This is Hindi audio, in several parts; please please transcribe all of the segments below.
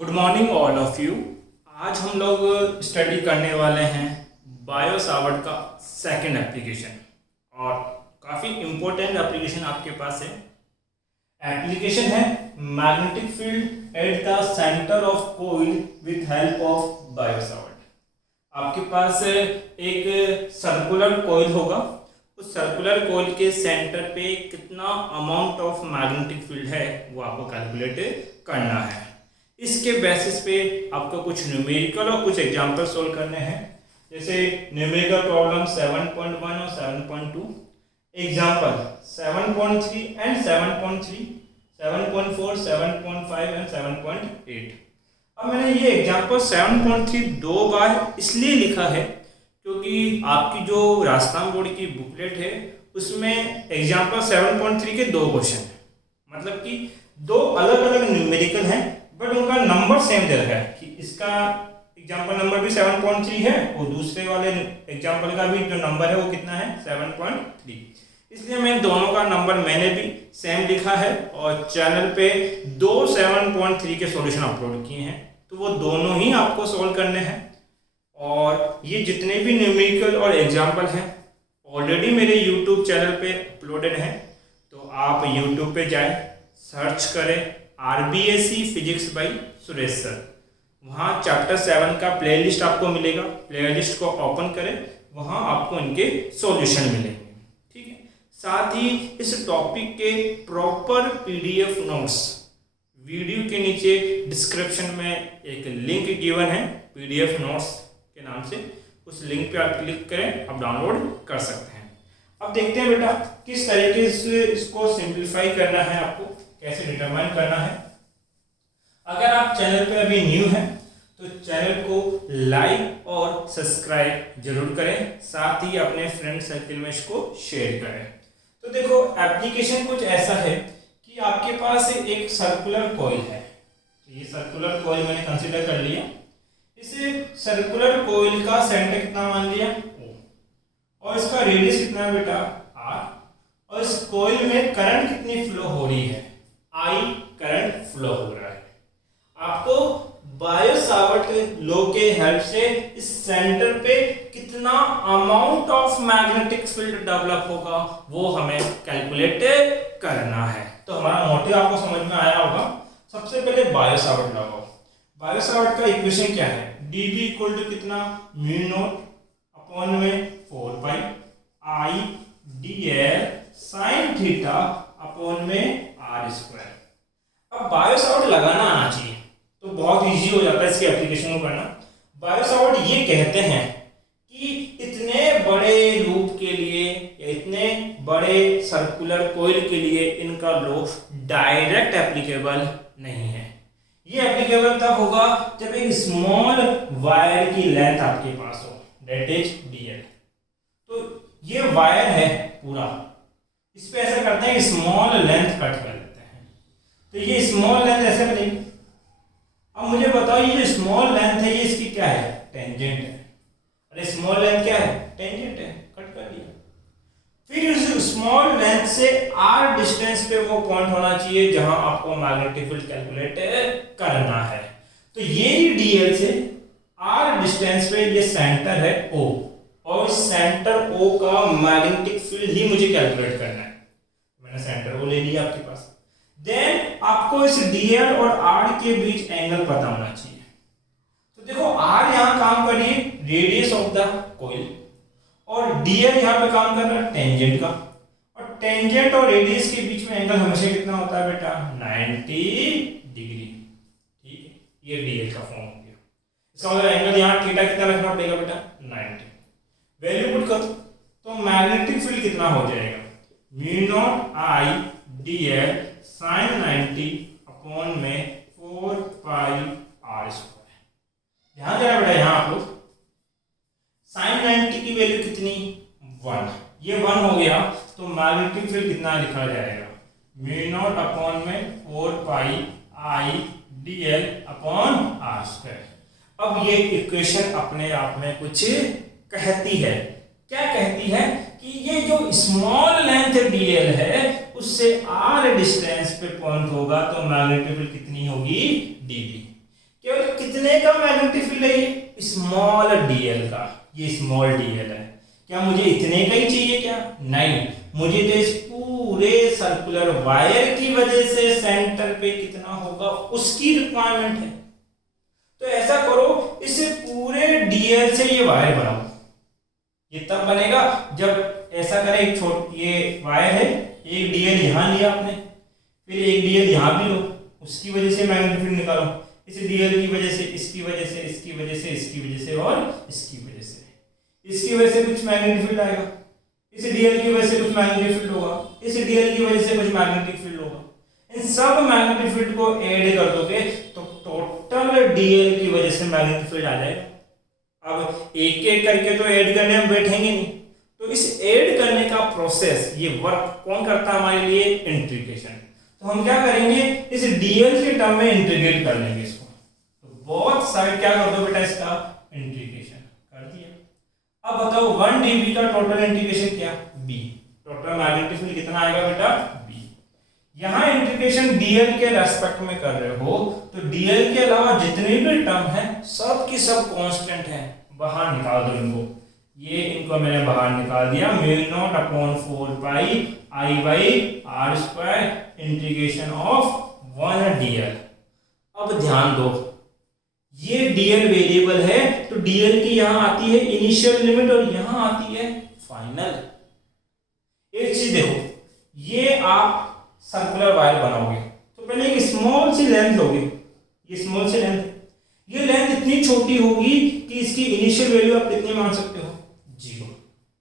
Good morning all of you. आज हम लोग स्टडी करने वाले हैं बायो सावर्ट का सेकंड एप्लीकेशन और काफ़ी इम्पोर्टेंट एप्लीकेशन आपके पास है। एप्लीकेशन है magnetic field at the centre of coil with help of Biot Savart. आपके पास एक सर्कुलर कोइल होगा, उस सर्कुलर कोइल के सेंटर पे कितना अमाउंट ऑफ मैग्नेटिक फील्ड है वो आपको कैलकुलेट करना है। इसके बेसिस पे आपको कुछ न्यूमेरिकल और कुछ एग्जाम्पल सोल्व करने हैं। जैसे न्यूमेरिकल प्रॉब्लम 7.1 और 7.2, एग्जाम्पल 7.3 एंड 7.3, 7.4, 7.5 एंड 7.8। अब मैंने ये एग्जाम्पल 7.3 दो बार इसलिए लिखा है क्योंकि आपकी जो राजस्थान बोर्ड की बुकलेट है उसमें एग्जाम्पल 7.3 के दो क्वेश्चन है, मतलब कि दो अलग अलग न्यूमेरिकल हैं बट उनका नंबर सेम दे रखा है कि इसका एग्जाम्पल नंबर भी 7.3 है और दूसरे वाले एग्जाम्पल का भी जो नंबर है वो कितना है 7.3। इसलिए मैं दोनों का नंबर मैंने भी सेम लिखा है और चैनल पे दो 7.3 के सॉल्यूशन अपलोड किए हैं, तो वो दोनों ही आपको सॉल्व करने हैं। और ये जितने भी न्यूमेरिकल और एग्जाम्पल हैं ऑलरेडी मेरे यूट्यूब चैनल पे अपलोडेड हैं, तो आप यूट्यूब पे जाएं, सर्च करें RBSc physics by Suresh sir, वहाँ चैप्टर 7 का प्लेलिस्ट आपको मिलेगा। प्लेलिस्ट को ओपन करें, वहाँ आपको इनके सॉल्यूशन मिलेंगे, ठीक है। साथ ही इस टॉपिक के प्रॉपर PDF नोट्स वीडियो के नीचे डिस्क्रिप्शन में एक लिंक गिवन है PDF नोट्स के नाम से, उस लिंक पे आप क्लिक करें, आप डाउनलोड कर सकते हैं। अब देखते हैं बेटा किस तरीके से इसको सिंप्लीफाई करना है, आपको कैसे डिटरमाइन करना है। अगर आप चैनल पे अभी न्यू हैं तो चैनल को लाइक और सब्सक्राइब जरूर करें, साथ ही अपने फ्रेंड सर्कल में इसको शेयर करें। तो देखो एप्लीकेशन कुछ ऐसा है कि आपके पास एक सर्कुलर कॉइल है, तो ये सर्कुलर कॉइल मैंने कंसीडर कर लिया। इस सर्कुलर कॉइल का सेंटर कितना मान लिया O, और इसका रेडियस कितना है बेटा R, और इस कॉइल में करंट कितनी फ्लो हो रही है I करंट फ्लो हो रहा है। आपको बायो सावर्ट लॉ के हेल्प से इस सेंटर पे कितना amount of magnetic field develop होगा वो हमें कैलकुलेट करना है। तो हमारा मोटिव आपको समझ में आया होगा। सबसे पहले Biot Savart law, bio Savart का इक्वेशन क्या है, dB इक्वल टू कितना म्यू नॉट अपॉन में 4 पाई I dl sine theta upon में R स्क्वायर। अब बायो सावर्ट लगाना आना चाहिए तो बहुत इजी हो जाता है इसके एप्लीकेशन को करना। बायो सावर्ट ये कहते हैं कि इतने बड़े लूप के लिए या इतने बड़े सर्कुलर कॉइल के लिए इनका लॉ डायरेक्ट एप्लीकेबल नहीं है। ये एप्लीकेबल तब होगा जब एक स्मॉल वायर की लेंथ आपके पास हो, दैट इज dl। तो ये वायर है पूरा, इस पे ऐसा करते हैं स्मॉल लेंथ कट कर लेते हैं, तो ये स्मॉल लेंथ ऐसे बनेगी। अब मुझे बताओ ये जो स्मॉल लेंथ है ये इसकी क्या है, टेंजेंट है। अरे स्मॉल लेंथ क्या है, टेंजेंट है, कट कर दिया। फिर उस स्मॉल लेंथ से R डिस्टेंस पे वो पॉइंट होना चाहिए जहां आपको मैग्नेटिक फील्ड कैलकुलेट करना है। तो ये dl से R डिस्टेंस पे ये सेंटर है O, और इस सेंटर O का मैग्नेटिक फील्ड ही मुझे कैलकुलेट करना है। मैंने सेंटर O ले लिया आपके पास। देन आपको इस dl और R के बीच एंगल पता होना चाहिए। तो देखो R यहाँ काम कर रही है रेडियस ऑफ द कॉइल, और dl यहाँ पे काम कर रहा है टेंजेंट का, और टेंजेंट और रेडियस के बीच में एंगल हमेशा कितना होता है बेटा 90 डिग्री, ठीक है। ये dl का फॉर्म हो गया। इसका मतलब एंगल यहाँ थीटा कितना रखना पड़ेगा बेटा 90। वैल्यू पुट करो तो मैग्नेटिक फील्ड कितना हो जाएगा mu naught I dl sine 90 upon में 4 पाई R स्क्वायर। ध्यान देना बेटा यहाँ आप लोग साइन 90 की वैल्यू कितनी 1, ये 1 हो गया तो मैग्नेटिक फील्ड कितना लिखा जाएगा म्यू नॉट अपॉन में 4 पाई I dl upon R square. अब ये इक्वेशन अपने आप में कुछ कहती है, क्या कहती है कि ये जो स्मॉल लेंथ dl है उससे R डिस्टेंस पे पॉइंट होगा तो मैग्नेटिक फील्ड कितनी होगी dB। केवल कितने का मैग्नेटिक फील्ड है ये? स्मॉल डीएल का। ये स्मॉल डीएल है। क्या मुझे इतने का ही चाहिए क्या? नहीं, मुझे तो इस पूरे सर्कुलर वायर की वजह से सेंटर पे कितना होगा उसकी रिक्वायरमेंट है। तो ऐसा करो, इस पूरे डीएल से ये वायर बनाओ। ये तब बनेगा जब ऐसा करें, ये वायर है, एक डीएल यहां लिया आपने, फिर एक डीएल यहां भी लो, उसकी वजह से मैग्नेटिक फील्ड निकालो। इस डीएल की वजह से, इसकी वजह से, इसकी वजह से, इसकी वजह से और इसकी वजह से, इसकी वजह से कुछ मैग्नेटिक फील्ड आएगा, इस डीएल की वजह से कुछ मैग्नेटिक फील्ड होगा, इस डीएल की वजह से कुछ मैग्नेटिक फील्ड होगा। इन सब मैग्नेटिक फील्ड को ऐड कर दोगे तो टोटल डीएल की वजह से मैग्नेटिक फील्ड आ जाएगा। अब एक एक करके तो ऐड करने हम बैठेंगे नहीं, तो इस ऐड करने का प्रोसेस, ये वर्क कौन करता है हमारे लिए? इंटीग्रेशन। तो हम क्या करेंगे, इस डीएल के टर्म में इंटीग्रेट कर लेंगे इसको। तो बोथ साइड क्या कर दो बेटा, इसका इंटीग्रेशन कर दिया। अब बताओ 1 dB का टोटल इंटीग्रेशन क्या? b। टोटल मैग्नेटिक फील्ड कितना आएगा बेटा? b। यहां इंटीग्रेशन डीएल के रेस्पेक्ट में कर रहे हो, तो डीएल के अलावा जितने भी टर्म है सब की सब कांस्टेंट है, बाहर निकाल दो इनको। ये इनको मैंने बाहर निकाल दिया। μ0/4 पाई I/r² इंटीग्रेशन ऑफ 1 dl। अब ध्यान दो, ये डीएल वेरिएबल है, तो डीएल की यहां आती है इनिशियल लिमिट और यहां आती है फाइनल। एक चीज देखो, ये आप सर्कुलर वायर बनाओगे तो पहले एक स्मॉल सी लेंथ लोगे, ये स्मॉल सी लेंथ, ये लेंथ इतनी छोटी होगी कि इसकी इनिशियल वैल्यू आप कितनी मान सकते हो? 0।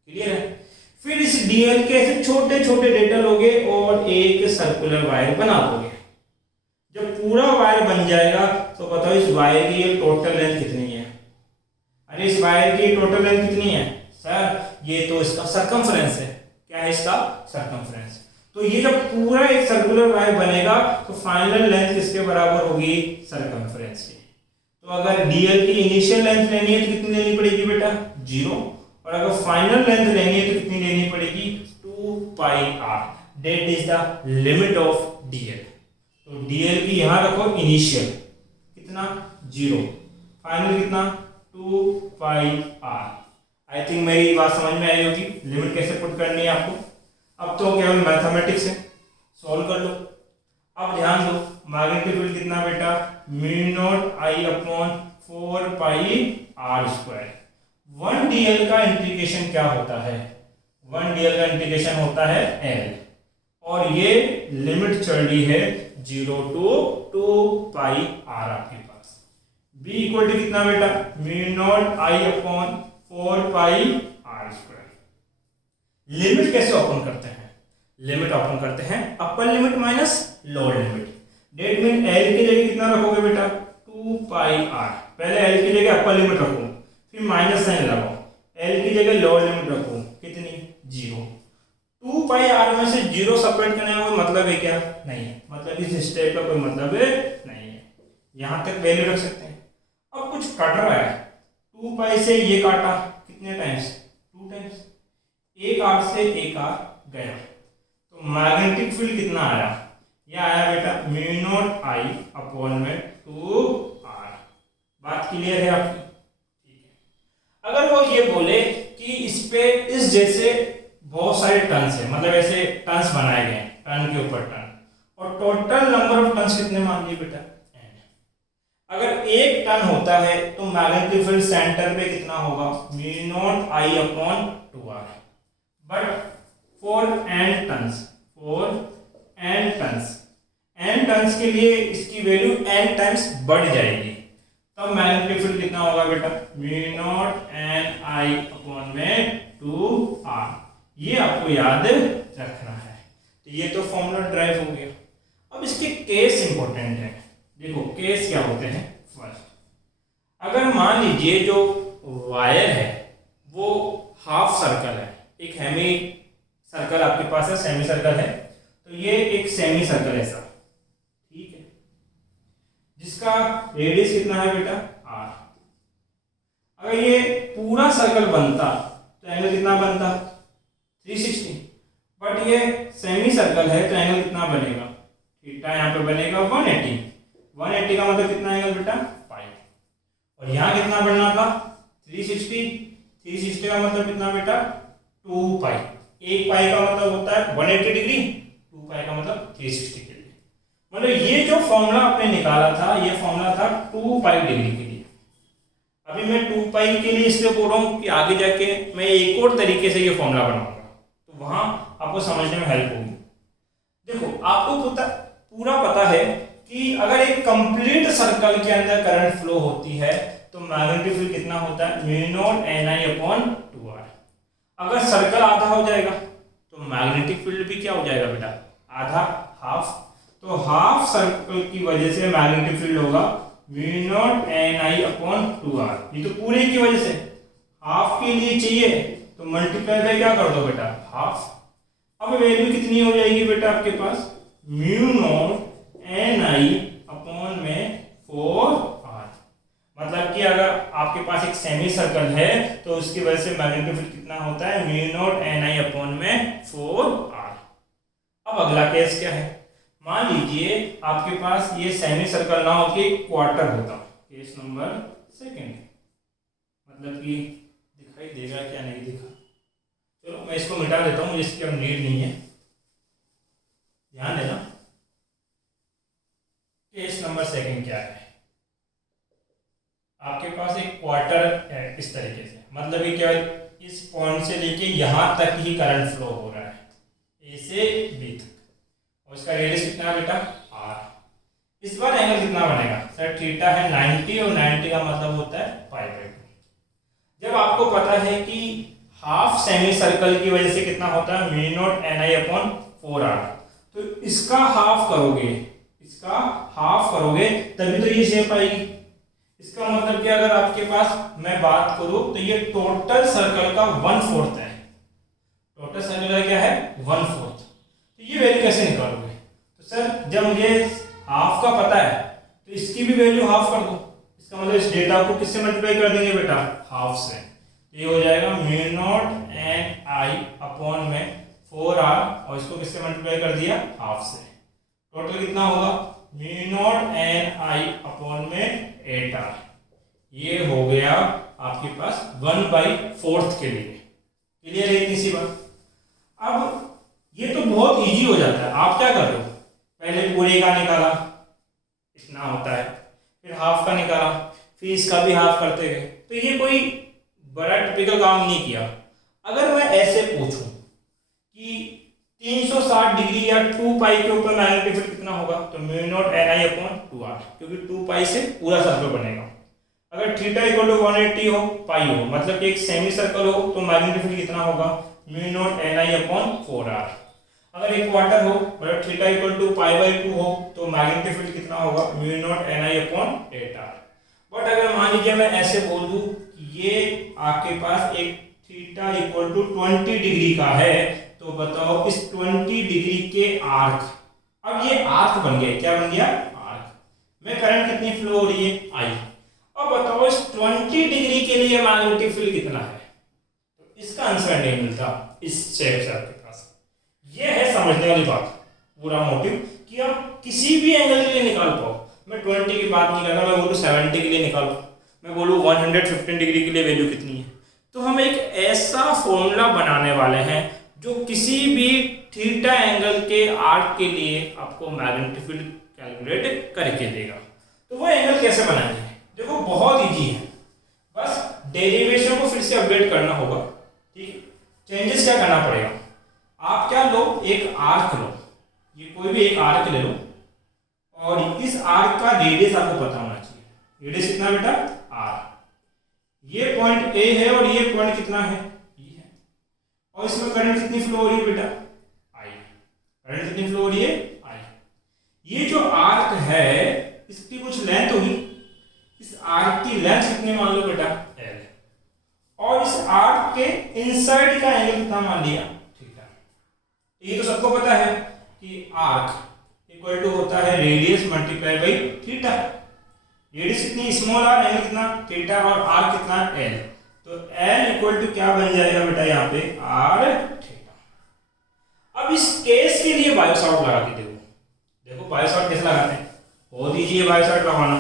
क्लियर है? फिर इस डीएल के ऐसे छोटे छोटे डेटा लोगे और एक सर्कुलर वायर बना दोगे। जब पूरा वायर बन जाएगा तो बताओ इस वायर की ये टोटल लेंथ कितनी है? अरे इस वायर की टोटल लेंथ कितनी है सर? ये तो इसका सर्कमफ्रेंस है। क्या है इसका? सर्कमफ्रेंस। तो ये जब पूरा एक सर्कुलर वायर बनेगा तो फाइनल लेंथ किसके बराबर होगी? सर्कमफ्रेंस के। तो अगर डीएल की इनिशियल लेंथ लेनी है तो कितनी लेनी पड़ेगी बेटा? 0। और अगर फाइनल लेंथ लेनी है तो कितनी लेनी पड़ेगी? 2 पाई r। That is the limit of DL. तो डीएल की यहां रखो इनिशियल कितना? 0। फाइनल कितना? 2 पाई r। आई थिंक मेरी बात समझ में आई होगी, लिमिट कैसे पुट करनी है आपको। अब तो केवल मैथमेटिक्स है, सॉल्व कर लो। अब ध्यान दो, मैग्नेटिक फील्ड कितना बेटा? μ0I/4 पाई r²। 1 dl का इंटीग्रेशन क्या होता है? 1 dl का इंटीग्रेशन होता है l, और ये लिमिट चल रही है 0 to 2 पाई r आपके पास। b इक्वल टू कितना बेटा? μ0I/4 पाई r²। लिमिट कैसे ओपन करते हैं? लिमिट ओपन करते हैं upper limit minus lower limit. That mean l की जगह कितना रखोगे बेटा? 2 पाई r। पहले l की जगह अपर लिमिट रखो, फिर माइनस साइन लगाओ, l की जगह लोअर लिमिट रखो, कितनी? 0। 2 पाई r में से 0 सेपरेट करने का कोई मतलब है क्या? नहीं है। मतलब इस स्टेप का कोई मतलब नहीं है। यहां तक वैल्यू रख सकते हैं। अब कुछ कट रहा है, 2 पाई से ये काटा कितने टाइम्स? 2 टाइम्स। एक r से एक r गया, तो मैग्नेटिक फील्ड कितना आया? यह आया बेटा μ0I/2r। बात क्लियर है आपकी? ठीक है। अगर वो ये बोले कि इस पे इस जैसे बहुत सारे टर्न्स है, मतलब ऐसे टर्न्स बनाए गए, टर्न के ऊपर टर्न, और टोटल नंबर ऑफ टर्न्स कितने मान लिए बेटा? अगर एक टर्न होता है तो मैग्नेटिक फील्ड सेंटर पे कितना होगा? μ0I/2r। But for n turns के लिए इसकी वैल्यू n टाइम्स बढ़ जाएगी, तब मैग्नेटिक फील्ड कितना होगा बेटा? μ0NI/2r। ये आपको याद रखना है। तो ये तो फॉर्मूला ड्राइव हो गया। अब इसके केस इंपॉर्टेंट है। देखो केस क्या होते हैं। फर्स्ट, अगर मान लीजिए जो वायर है वो हाफ सर्कल है, एक हेमी सर्कल आपके पास है, सेमी सर्कल है, तो ये एक सेमी सर्कल ऐसा, ठीक है, जिसका रेडियस कितना है बेटा? r। अगर ये पूरा सर्कल बनता तो एंगल कितना बनता? 360। बट ये सेमी सर्कल है तो एंगल कितना बनेगा? थीटा यहाँ पे बनेगा 180। 180 का मतलब कितना एंगल बेटा? पाई। और यहाँ कितना बढ़ना था 360। 360 का मतलब कितना बेटा 2 पाई। 1 पाई का मतलब होता है 180 डिग्री, 2 पाई का मतलब 360 के लिए। मतलब ये जो फॉर्मूला आपने निकाला था ये फॉर्मूला था 2 पाई डिग्री के लिए। अभी मैं 2 पाई के लिए इसलिए बोल रहा हूँ कि आगे जाके मैं एक और तरीके से ये फॉर्मूला बनाऊंगा, तो वहां आपको समझने में हेल्प होगी। देखो आपको पूरा पता है कि अगर एक कंप्लीट सर्कल के अंदर करंट फ्लो होती है तो मैग्नेटिक फील्ड कितना होता है म्यू नॉट Ni/2r। अगर सर्कल आधा हो जाएगा तो मैग्नेटिक फील्ड भी क्या हो जाएगा बेटा आधा, हाफ। तो हाफ सर्कल की वजह से मैग्नेटिक फील्ड होगा म्यू नॉट Ni/2r। ये तो पूरे की वजह से, हाफ के लिए चाहिए तो मल्टीप्लाई बाय क्या कर दो बेटा हाफ। अब वैल्यू कितनी हो जाएगी बेटा आपके पास म्यू नॉट Ni/4r। मतलब कि अगर आपके पास एक सेमी सर्कल है तो उसकी वजह से मैग्नेटिक फील्ड कितना होता है म्यू नॉट Ni/4r। अब अगला केस क्या है, मान लीजिए आपके पास ये सेमी सर्कल ना होके क्वार्टर होता। केस नंबर सेकंड, मतलब कि दिखाई देगा क्या नहीं दिखा, चलो मैं इसको मिटा देता हूँ, इसकी अब नीड नहीं है, ध्यान देना। केस नंबर सेकंड क्या है, आपके पास एक क्वार्टर है इस तरीके से, मतलब ये क्या है इस पॉइंट से लेके यहां तक ही करंट फ्लो हो रहा है ए से बी तक, और इसका रेडियस कितना है बेटा r। इस बार एंगल कितना बनेगा सर, थीटा है 90 और 90 का मतलब होता है π/2। जब आपको पता है कि हाफ सेमी सर्कल की वजह से कितना होता है म्यू नॉट Ni/4r, तो इसका हाफ करोगे, इसका हाफ करोगे तभी तो ये शेप आएगी। इसका मतलब कि अगर आपके पास मैं बात करूं तो ये टोटल सर्कल का 1/4 है। टोटल सर्कल का क्या है 1/4। तो ये वैल्यू कैसे निकालोगे, तो सर जब मुझे हाफ का पता है तो इसकी भी वैल्यू हाफ कर दो। इसका मतलब इस डेटा को किससे मल्टीप्लाई कर देंगे बेटा हाफ से। ये हो जाएगा म्यू नॉट Ni/4r और इसको किससे मल्टीप्लाई कर दिया हाफ से। टोटल कितना होगा म्यू नॉट Ni/8r। ये हो गया आपके पास 1/4 के लिए। क्लियर है इतनी सी बात। अब ये तो बहुत इजी हो जाता है, आप क्या कर रहे हो पहले पूरे का निकाला इतना होता है, फिर हाफ का निकाला, फिर इसका भी हाफ करते गए, तो ये कोई बड़ा टिपिकल काम नहीं किया। अगर मैं ऐसे पूछूं कि 360 डिग्री या 2 पाई के ऊपर मैग्नेटिक फील्ड कितना होगा, तो म्यू नॉट Ni/2r, क्योंकि 2 पाई से पूरा सर्कल बनेगा। अगर थीटा इक्वल टू 180 हो पाई हो, मतलब कि एक सेमी सर्कल हो, तो मैग्नेटिक फील्ड कितना होगा म्यू नॉट Ni/4r। अगर एक क्वार्टर हो मतलब थीटा इक्वल टू π/2 हो, तो मैग्नेटिक फील्ड कितना होगा म्यू नॉट Ni/8r। बट अगर मान लीजिए मैं ऐसे बोल दूं कि ये आपके पास एक थीटा इक्वल टू 20 डिग्री का है, तो बताओ इस 20 डिग्री के आर्क, अब ये आर्क बन गया, क्या बन गया आर्क में करंट कितनी फ्लो हो रही है I। अब बताओ इस 20 डिग्री के लिए मैग्नेटिक फील्ड कितना है, तो इसका आंसर नहीं मिलता इस शेप से आपके पास। ये है समझने वाली बात, पूरा मोटिव कि आप किसी भी एंगल के लिए निकाल पाओ। मैं 20 की बात नहीं कर रहा, मैं बोलूँ 70 के लिए निकालो, मैं बोलूँ 115 डिग्री के लिए वैल्यू कितनी है। तो हम एक ऐसा फॉर्मूला बनाने वाले हैं जो किसी भी थीटा एंगल के आर्क के लिए आपको मैग्नेटिक फील्ड कैलकुलेट करके देगा। तो वो एंगल कैसे बनाएंगे, देखो बहुत इजी है, बस डेरिवेशन को फिर से अपडेट करना होगा। ठीक है, चेंजेस क्या करना पड़ेगा, आप क्या लो एक आर्क लो, ये कोई भी एक आर्क ले लो, और इस आर्क का रेडियस आपको पता होना चाहिए। रेडियस कितना बेटा r, ये पॉइंट A है और ये पॉइंट कितना है E है, और इसमें करंट कितनी फ्लो हो रही है बेटा I। करंट कितनी फ्लो हो रही है I। ये जो आर्क है इसकी कुछ लेंथ होगी, इस आर्क की लेंथ कितनी मान लो बेटा L, और इस आर्क के इनसाइड का एंगल कितना मान लिया थीटा। ये तो सबको पता है कि आर्क इक्वल टू होता है radius multiply by theta. Radius कितनी स्मॉल r, एंगल कितना थीटा, और r कितना L, तो L इक्वल टू क्या बन जाएगा बेटा यहाँ पे r थीटा। अब इस केस के लिए बायो सावर्ट लगा के देखो, देखो बायो सावर्ट कैसे लगाते हैं, बहुत इजी है बायो सावर्ट लगाना।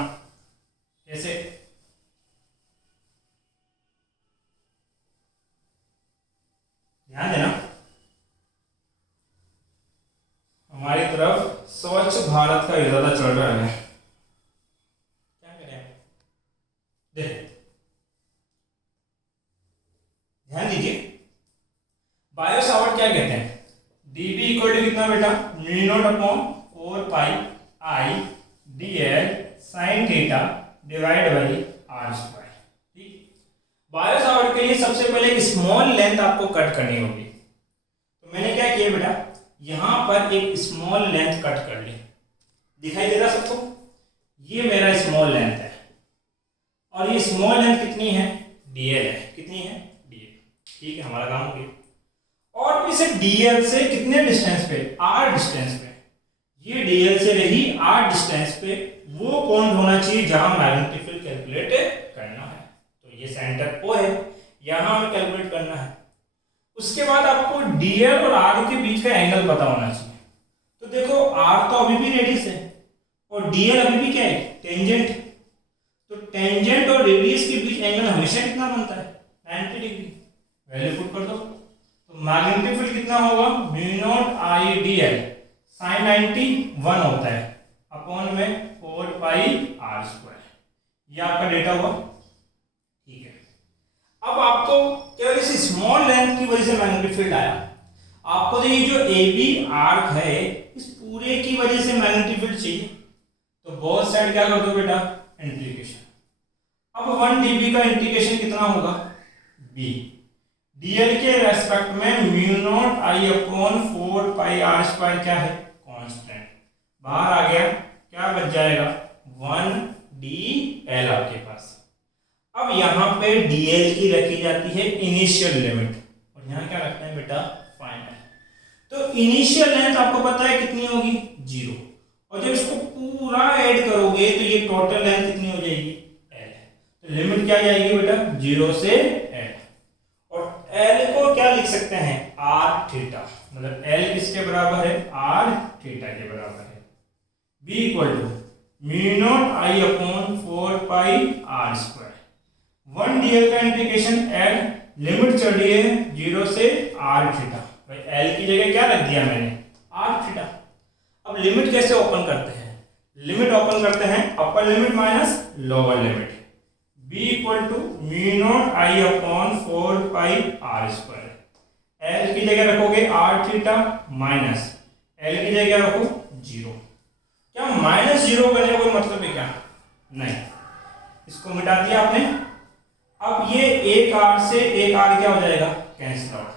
कैसे, स्वच्छ भारत का इरादा चल रहा है, क्या करें? देख ध्यान दीजिए, बायो सावर्ट क्या कहते हैं? dB इक्वल टू कितना बेटा? Mu naught upon 4 pi I dl sin theta divide by r square. ठीक, बायो सावर्ट के लिए सबसे पहले एक स्मॉल लेंथ आपको कट करनी होगी। तो मैंने क्या किया बेटा, यहां पर एक स्मॉल लेंथ कट कर ली। दिखाई दे रहा सबको? ये मेरा स्मॉल लेंथ है और ये स्मॉल लेंथ कितनी है? dl है। कितनी है? dl। ठीक है, हमारा काम हो गया। और इसे dl से कितने डिस्टेंस पे? r डिस्टेंस पे। ये dl से रही r डिस्टेंस पे वो पॉइंट होना चाहिए जहां मैग्नेटिक फील्ड कैलकुलेट करना है। तो ये सेंटर O है, यहां हमें कैलकुलेट करना है। उसके बाद आपको dl और r के बीच का एंगल पता होना चाहिए। तो देखो r तो अभी भी रेडियस है और dl अभी भी क्या है? टेंजेंट। तो टेंजेंट और रेडियस के बीच एंगल हमेशा कितना बनता है? 90 डिग्री। वैल्यू पुट कर दो। तो मैग्नेटिक फील्ड कितना होगा? म्यू नॉट आई dl sin 90 1 होता है अपॉन में 4 पाई r स्क्वायर। ये आपका डेटा हुआ। ठीक है, अब आपको केवल इस स्मॉल लेंथ की वजह से मैग्नेटिक फील्ड आया। आपको तो ये जो AB आर्क है इस पूरे की वजह से मैग्नेटिक फील्ड चाहिए। तो बोथ साइड क्या कर दो बेटा? इंटीग्रेशन। अब 1 dB का इंटीग्रेशन कितना होगा? B dl के रेस्पेक्ट में mu naught I upon 4 pi r square क्या है? कांस्टेंट। बाहर आ गया, क्या बच जाएगा? 1 dl आपके पास। अब यहाँ पे dl की रखी जाती है इनिशियल लिमिट और यहाँ क्या रखते हैं बेटा? फाइनल। तो इनिशियल लेंथ आपको पता है कितनी होगी? 0। और जब इसको पूरा ऐड करोगे तो ये टोटल लेंथ कितनी हो जाएगी? l। तो लिमिट क्या जाएगी बेटा? 0 से l। और l को क्या लिख सकते हैं? r theta. मतलब l किसके बराबर है? r थीटा के बराबर है। b equal to mu naught I upon 4 pi r square. 1 dl का इंटीग्रेशन l, लिमिट चल रही है 0 से r थीटा। भाई l की जगह क्या रख दिया मैंने? r theta. अब लिमिट कैसे ओपन करते हैं? लिमिट ओपन करते हैं upper limit minus lower limit. b equal to mu naught I upon 4 pi r square. l की जगह रखोगे r थीटा माइनस l की जगह रखो 0। क्या माइनस 0 करने का कोई मतलब है क्या? नहीं, इसको मिटा दिया आपने। अब ये एक r से एक r क्या हो जाएगा? Cancel out.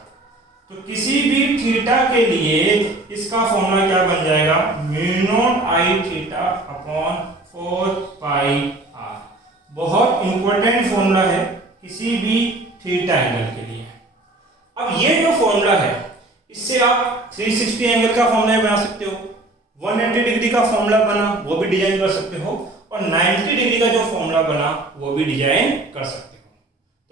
तो किसी भी थीटा के लिए इसका फॉर्मूला क्या बन जाएगा? म्यू नॉट आई थीटा अपॉन 4 पाई r। बहुत इंपॉर्टेंट फॉर्मूला है किसी भी थीटा एंगल के लिए। अब ये जो फॉर्मूला है इससे आप 360 एंगल का फॉर्मूला बना सकते हो, 180 डिग्री का फॉर्मूला बना वो भी डिजाइन कर सकते हो और 90 डिग्री का जो फॉर्मूला बना वो भी डिजाइन कर सकते हो।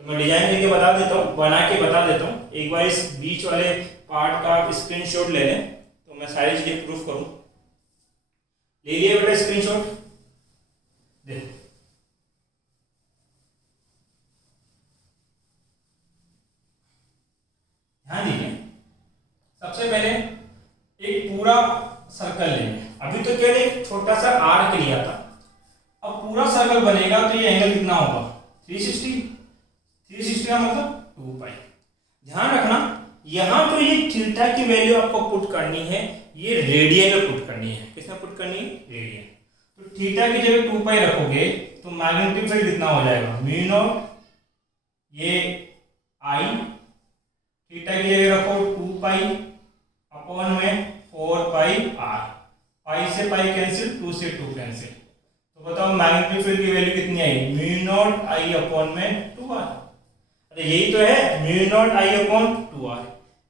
तो मैं डिजाइन करके बता देता हूँ, बना के बता देता हूँ। एक बार इस बीच वाले पार्ट का आप स्क्रीनशॉट ले लें तो मैं सारी चीजें प्रूफ करूँ। ले लिए बेटा स्क्रीनशॉट? देखो ध्यान दीजिए, सबसे पहले एक पूरा सर्कल लेंगे। अभी तो केवल एक छोटा सा आर्क लिया था, अब पूरा सर्कल बनेगा तो ये एंगल कितना होगा? 360। 360 का मतलब 2 पाई। ध्यान रखना यहां तो ये थीटा की वैल्यू आपको पुट करनी है, ये रेडियन में पुट करनी है। किसमें पुट करनी है? रेडियन। तो थीटा की जगह 2 पाई रखोगे तो मैग्नेटिक फील्ड कितना हो जाएगा? म्यू नॉट ये आई, थीटा की जगह रखो 2 पाई अपॉन में 4 पाई r। पाई से पाई कैंसिल, 2 से 2 कैंसिल। तो बताओ मैग्नेटिक फील्ड की वैल्यू कितनी आई? म्यू नॉट आई अपॉन में 2r। अरे यही तो है, mu naught I upon 2r।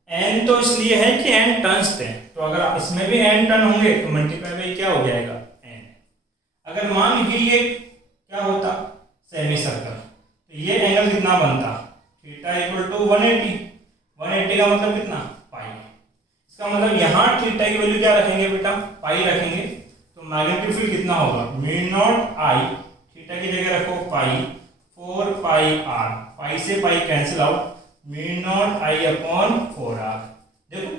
n तो इसलिए है कि n टर्न्स थे, तो अगर इसमें भी n टर्न होंगे तो मल्टीप्लाई बाई क्या हो जाएगा? n। अगर मान लीजिए ये क्या होता? सेमी सर्कल, तो ये एंगल कितना बनता? Theta equal to 180। 180 का मतलब कितना? पाई। इसका मतलब यहाँ थीटा की वैल्यू क्या रखेंगे बेटा? पाई रखेंगे। तो मैग्नेटिक फील्ड कितना होगा? म्यू नॉट आई, थीटा की जगह रखो पाई, 4 पाई r। पाई से pi cancel out, mu naught I upon 4r। देखो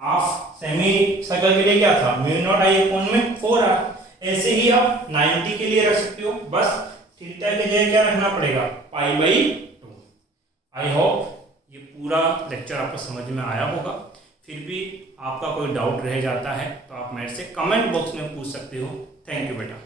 हाफ सेमी सर्कल के लिए क्या था, म्यू नॉट आई अपॉन में 4r। ऐसे ही आप 90 के लिए रख सकते हो, बस थीटा की जगह क्या रखना पड़ेगा, π/2। आई होप ये पूरा लेक्चर आपको समझ में आया होगा। फिर भी आपका कोई डाउट रह जाता है तो आप मेरे से कमेंट बॉक्स में पूछ सकते हो। थैंक यू बेटा।